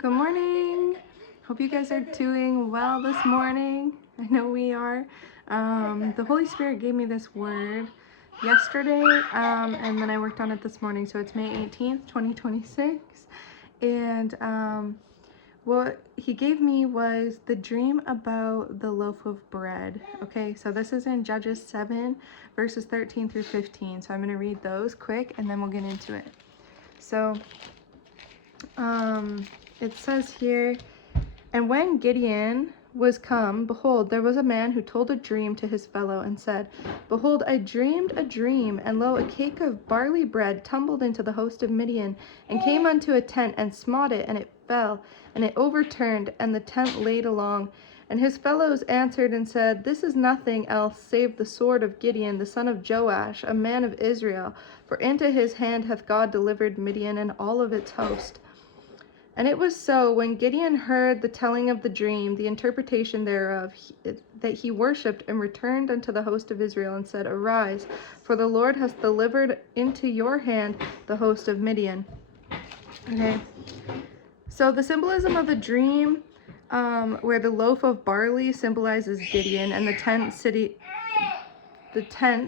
Good morning. Hope you guys are doing well this morning. I know we are. The Holy Spirit gave me this word yesterday, and then I worked on it this morning. So it's May 18th, 2026. And what he gave me was the dream about the loaf of bread. Okay, so this is in Judges 7, verses 13 through 15. So I'm going to read those quick, and then we'll get into it. So it says here, "And when Gideon was come, behold, there was a man who told a dream to his fellow, and said, Behold, I dreamed a dream, and lo, a cake of barley bread tumbled into the host of Midian, and came unto a tent, and smote it, and it fell, and it overturned, and the tent laid along. And his fellows answered and said, This is nothing else save the sword of Gideon, the son of Joash, a man of Israel. For into his hand hath God delivered Midian and all of its host. And it was so, when Gideon heard the telling of the dream, the interpretation thereof, that he worshipped and returned unto the host of Israel, and said, Arise, for the Lord hath delivered into your hand the host of Midian." Okay, so the symbolism of the dream, where the loaf of barley symbolizes Gideon, and the tent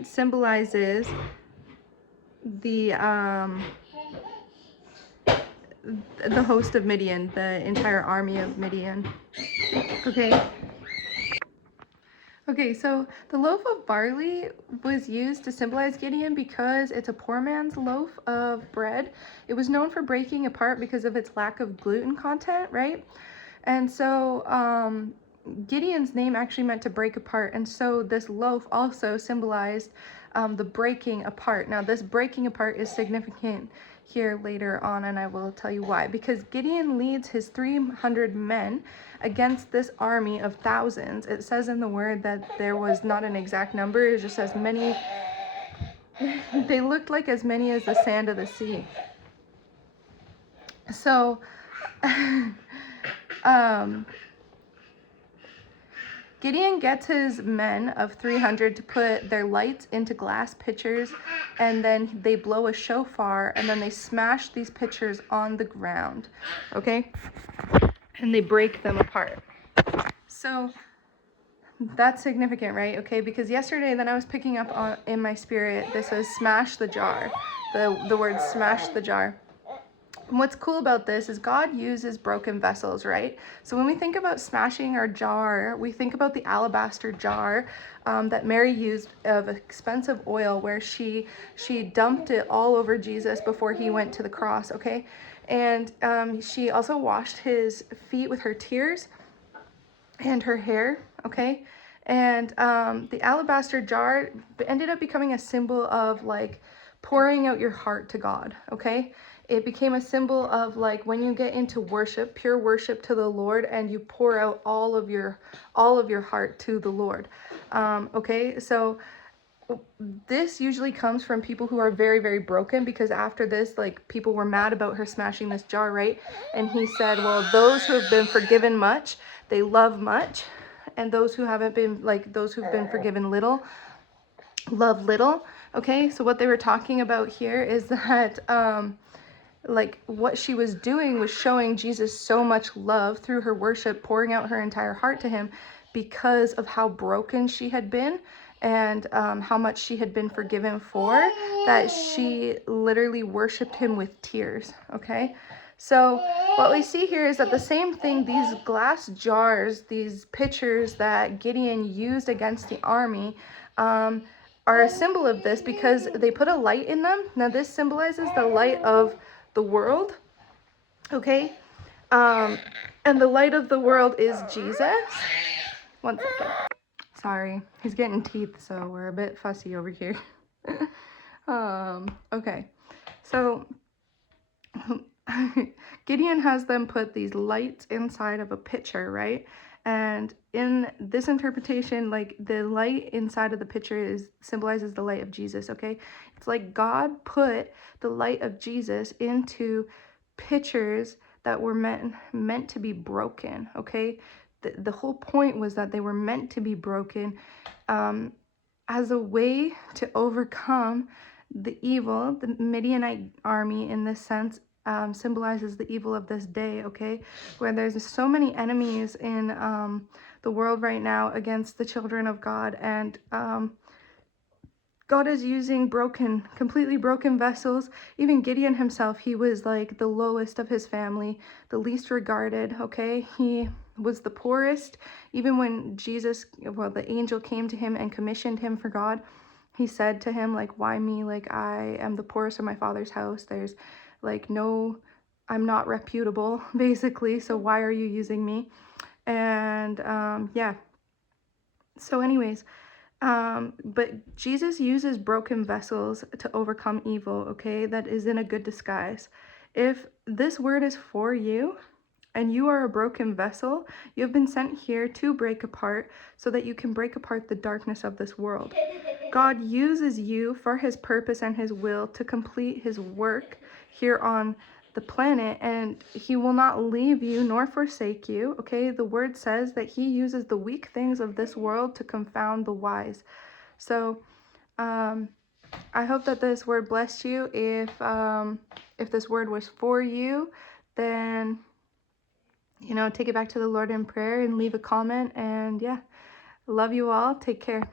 symbolizes the host of Midian, the entire army of Midian. Okay, so the loaf of barley was used to symbolize Gideon because it's a poor man's loaf of bread. It was known for breaking apart because of its lack of gluten content, right? And so Gideon's name actually meant to break apart, and so this loaf also symbolized the breaking apart. Now, this breaking apart is significant here later on, and I will tell you why. Because Gideon leads his 300 men against this army of thousands. It says in the word that there was not an exact number, it just says many. They looked like as many as the sand of the sea. So Gideon gets his men of 300 to put their lights into glass pitchers, and then they blow a shofar, and then they smash these pitchers on the ground, okay? And they break them apart. So that's significant, right? Okay, because yesterday then I was picking up on in my spirit, this was smash the jar, the word smash the jar. And what's cool about this is God uses broken vessels, right? So when we think about smashing our jar, we think about the alabaster jar that Mary used of expensive oil, where she dumped it all over Jesus before he went to the cross, okay? And she also washed his feet with her tears and her hair, okay? And the alabaster jar ended up becoming a symbol of like pouring out your heart to God, okay? It became a symbol of like when you get into worship, pure worship to the Lord, and you pour out all of your heart to the Lord. Okay, so this usually comes from people who are very, very broken, because after this, like, people were mad about her smashing this jar, right? And he said, well, those who have been forgiven much, they love much, and those who haven't been, like, those who've been forgiven little, love little. Okay, so what they were talking about here is that like what she was doing was showing Jesus so much love through her worship, pouring out her entire heart to him because of how broken she had been, and how much she had been forgiven for, that she literally worshiped him with tears. Okay, so what we see here is that the same thing, these glass jars, these pitchers that Gideon used against the army, are a symbol of this because they put a light in them. Now this symbolizes the light of the world, okay? And the light of the world is Jesus. One second. Sorry, he's getting teeth, so we're a bit fussy over here. Okay, so Gideon has them put these lights inside of a pitcher, right? And in this interpretation, like, the light inside of the pitcher symbolizes the light of Jesus, okay? It's like God put the light of Jesus into pitchers that were meant to be broken, okay? The whole point was that they were meant to be broken as a way to overcome the evil, the Midianite army in this sense, symbolizes the evil of this day, okay? Where there's so many enemies in the world right now against the children of God, and God is using completely broken vessels. Even Gideon himself, he was like the lowest of his family, the least regarded, okay? He was the poorest. Even when the angel came to him and commissioned him for God, he said to him, like, why me? Like, I am the poorest of my father's house. There's like I'm not reputable, basically. So why are you using me? And yeah. So anyways, but Jesus uses broken vessels to overcome evil, okay? That is in a good disguise. If this word is for you and you are a broken vessel, you have been sent here to break apart so that you can break apart the darkness of this world. God uses you for his purpose and his will to complete his work here on the planet, and he will not leave you nor forsake you, okay? The word says that he uses the weak things of this world to confound the wise. So I hope that this word blessed you. If this word was for you, then take it back to the Lord in prayer and leave a comment. And yeah, love you all. Take care.